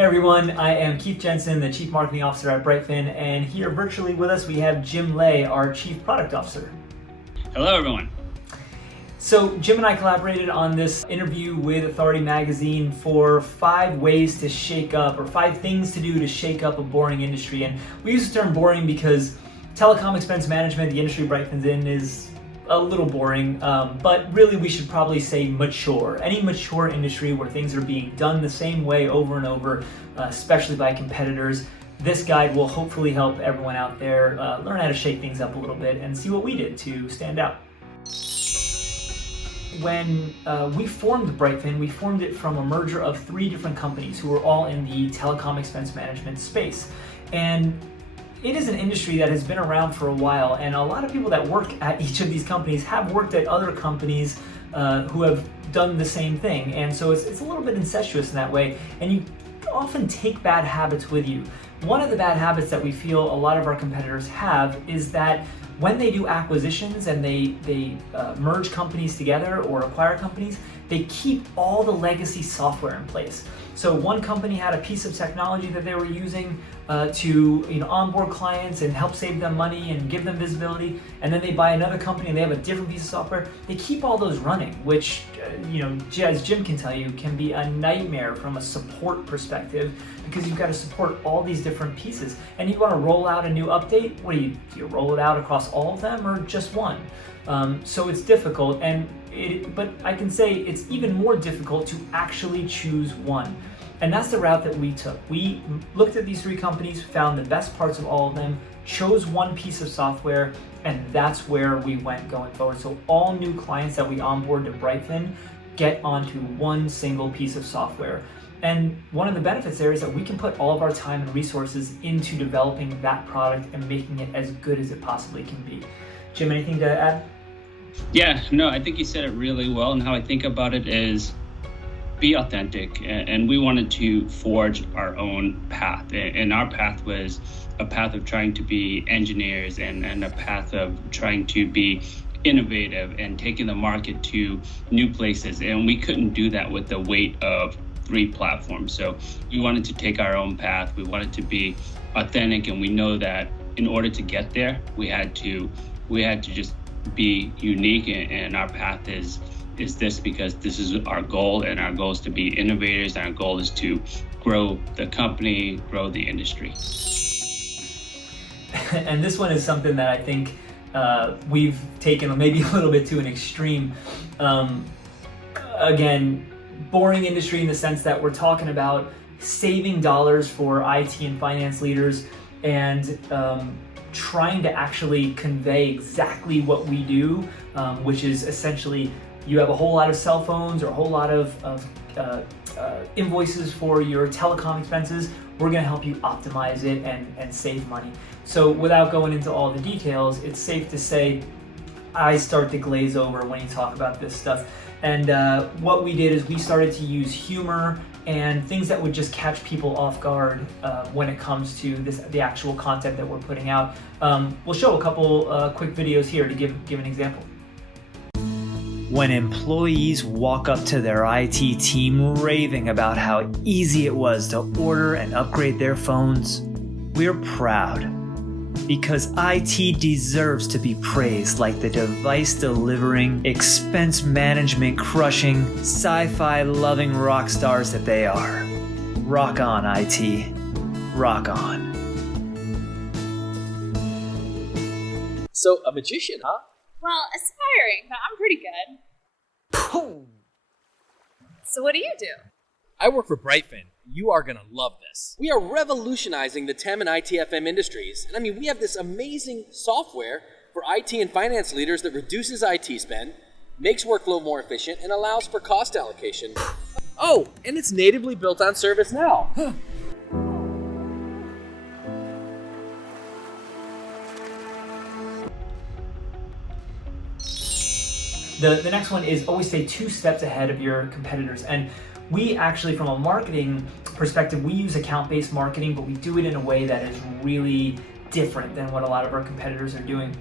Hey everyone, I am Keith Jensen, the Chief Marketing Officer at Brightfin, and here virtually with us we have Jim Lay, our Chief Product Officer. Hello everyone. So Jim and I collaborated on this interview with Authority Magazine for 5 ways to shake up, or 5 things to do to shake up a boring industry. And we use the term boring because telecom expense management, the industry Brightfin's in, is a little boring, but really we should probably say mature. Any mature industry where things are being done the same way over and over, especially by competitors, this guide will hopefully help everyone out there learn how to shake things up a little bit and see what we did to stand out. When we formed Brightfin, we formed it from a merger of 3 different companies who were all in the telecom expense management space. And it is an industry that has been around for a while, and a lot of people that work at each of these companies have worked at other companies who have done the same thing. And so it's a little bit incestuous in that way, and you often take bad habits with you. One of the bad habits that we feel a lot of our competitors have is that when they do acquisitions and they merge companies together or acquire companies, they keep all the legacy software in place. So one company had a piece of technology that they were using to onboard clients and help save them money and give them visibility, and then they buy another company and they have a different piece of software. They keep all those running, which as Jim can tell you, can be a nightmare from a support perspective, because you've got to support all these different pieces. And you want to roll out a new update. What do you roll it out across all of them or just one? So it's difficult, but I can say it's even more difficult to actually choose one. And that's the route that we took. We looked at these 3 companies, found the best parts of all of them, chose one piece of software, and that's where we went going forward. So all new clients that we onboard to Brightfin get onto one single piece of software. And one of the benefits there is that we can put all of our time and resources into developing that product and making it as good as it possibly can be. Jim, anything to add? Yeah, no, I think you said it really well, and how I think about it is be authentic, and we wanted to forge our own path, and our path was a path of trying to be engineers and a path of trying to be innovative and taking the market to new places, and we couldn't do that with the weight of 3 platforms. So we wanted to take our own path. We wanted to be authentic, and we know that in order to get there, we had to just be unique, and our path is this because this is our goal, and our goal is to be innovators, and our goal is to grow the company, grow the industry. And this one is something that I think we've taken maybe a little bit to an extreme. Again, boring industry in the sense that we're talking about saving dollars for IT and finance leaders and trying to actually convey exactly what we do, which is essentially you have a whole lot of cell phones or a whole lot of invoices for your telecom expenses. We're going to help you optimize it and save money. So without going into all the details, it's safe to say I start to glaze over when you talk about this stuff. And what we did is we started to use humor and things that would just catch people off guard when it comes to the actual content that we're putting out. We'll show a couple quick videos here to give an example. When employees walk up to their IT team raving about how easy it was to order and upgrade their phones, we're proud. Because IT deserves to be praised like the device-delivering, expense management-crushing, sci-fi loving rock stars that they are. Rock on, IT. Rock on. So, a magician, huh? Well, aspiring, but I'm pretty good. Boom! So what do you do? I work for Brightfin. You are gonna love this. We are revolutionizing the TEM and ITFM industries. And we have this amazing software for IT and finance leaders that reduces IT spend, makes workflow more efficient, and allows for cost allocation. Oh, and it's natively built on ServiceNow. The next one is always stay 2 steps ahead of your competitors. And we actually, from a marketing perspective, we use account-based marketing, but we do it in a way that is really different than what a lot of our competitors are doing.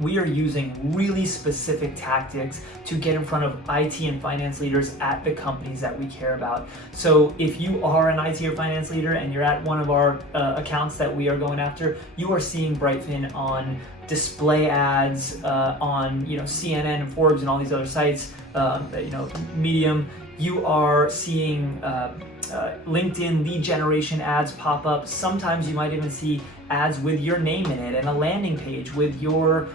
we are using really specific tactics to get in front of IT and finance leaders at the companies that we care about. So if you are an IT or finance leader and you're at one of our accounts that we are going after, you are seeing Brightfin on display ads, on CNN and Forbes and all these other sites, Medium. You are seeing LinkedIn lead generation ads pop up. Sometimes you might even see ads with your name in it and a landing page with your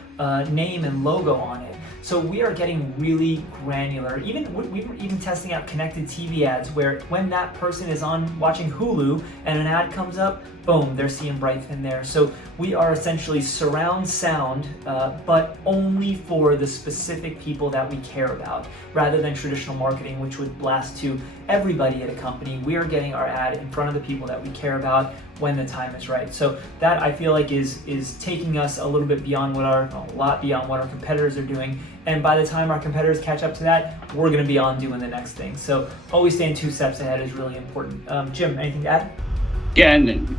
name and logo on it. So we are getting really granular. We were even testing out connected TV ads where when that person is on watching Hulu and an ad comes up, boom, they're seeing Brightfin there. So we are essentially surround sound, but only for the specific people that we care about, rather than traditional marketing, which would blast to everybody at a company. We are getting our ad in front of the people that we care about when the time is right. So that I feel like is taking us a little bit beyond a lot beyond what our competitors are doing. And by the time our competitors catch up to that, we're going to be on doing the next thing. So always staying 2 steps ahead is really important. Jim, anything to add? Yeah, and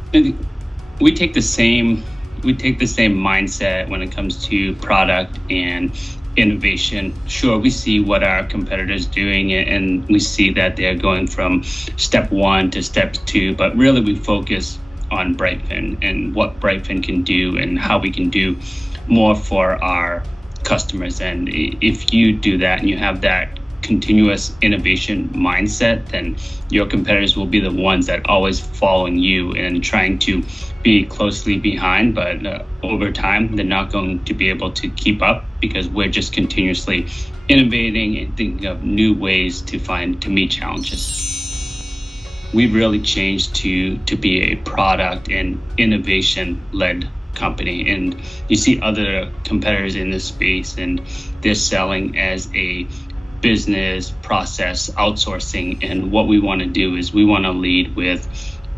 we take the same mindset when it comes to product and innovation. Sure, we see what our competitors doing and we see that they're going from step 1 to step 2, but really we focus on Brightfin and what Brightfin can do and how we can do more for our customers. And if you do that and you have that continuous innovation mindset, then your competitors will be the ones that always following you and trying to be closely behind, but over time they're not going to be able to keep up because we're just continuously innovating and thinking of new ways to meet challenges. We've really changed to be a product and innovation led company, and you see other competitors in this space and they're selling as a business process outsourcing, and what we want to do is we want to lead with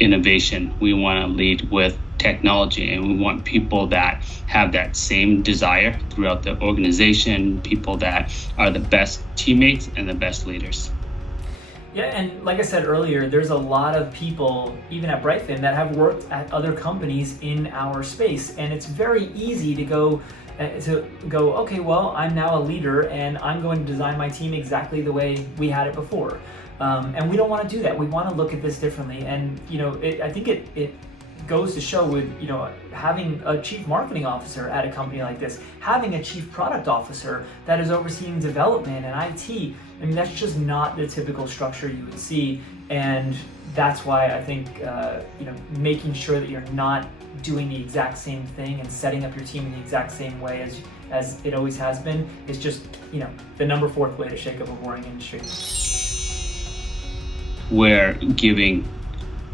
innovation, we want to lead with technology, and we want people that have that same desire throughout the organization, people that are the best teammates and the best leaders. Yeah, and like I said earlier, there's a lot of people, even at Brightfin, that have worked at other companies in our space, and it's very easy to go, okay, well, I'm now a leader, and I'm going to design my team exactly the way we had it before. And we don't want to do that. We want to look at this differently, and I think it goes to show with having a chief marketing officer at a company like this, having a chief product officer that is overseeing development and IT. I mean, that's just not the typical structure you would see, and that's why I think making sure that you're not doing the exact same thing and setting up your team in the exact same way as it always has been is just the number 4th way to shake up a boring industry. We're giving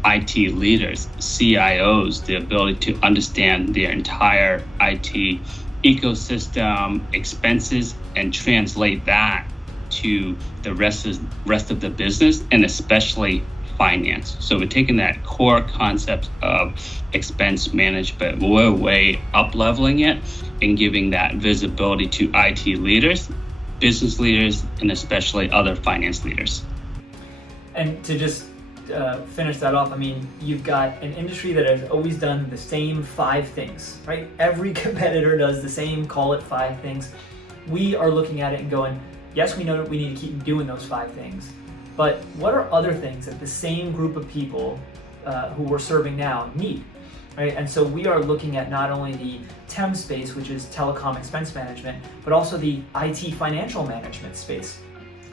IT leaders, CIOs, the ability to understand their entire IT ecosystem, expenses, and translate that to the rest of the business, and especially finance. So we're taking that core concept of expense management, but we're way up leveling it and giving that visibility to IT leaders, business leaders, and especially other finance leaders. And to just finish that off, I mean, you've got an industry that has always done the same 5 things, right? Every competitor does the same, call it 5 things. We are looking at it and going, yes, we know that we need to keep doing those 5 things, but what are other things that the same group of people who we're serving now need, right? And so we are looking at not only the TEM space, which is telecom expense management, but also the IT financial management space,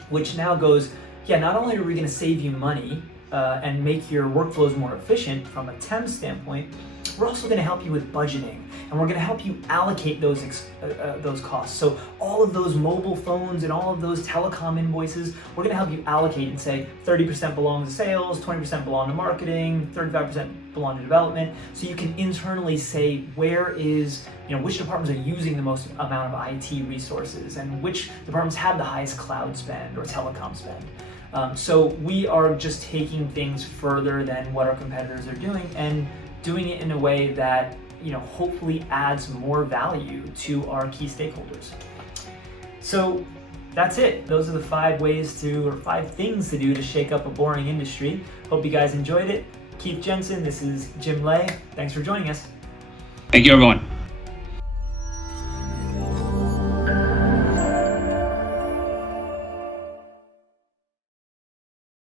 which now goes, not only are we going to save you money and make your workflows more efficient from a TEM standpoint, we're also going to help you with budgeting, and we're going to help you allocate those costs. So all of those mobile phones and all of those telecom invoices, we're going to help you allocate and say 30% belong to sales, 20% belong to marketing, 35% belong to development. So you can internally say where is, which departments are using the most amount of IT resources and which departments have the highest cloud spend or telecom spend. So we are just taking things further than what our competitors are doing and doing it in a way that hopefully adds more value to our key stakeholders. So that's it. Those are the 5 things to do to shake up a boring industry. Hope you guys enjoyed it. Keith Jensen, this is Jim Lay. Thanks for joining us. Thank you, everyone.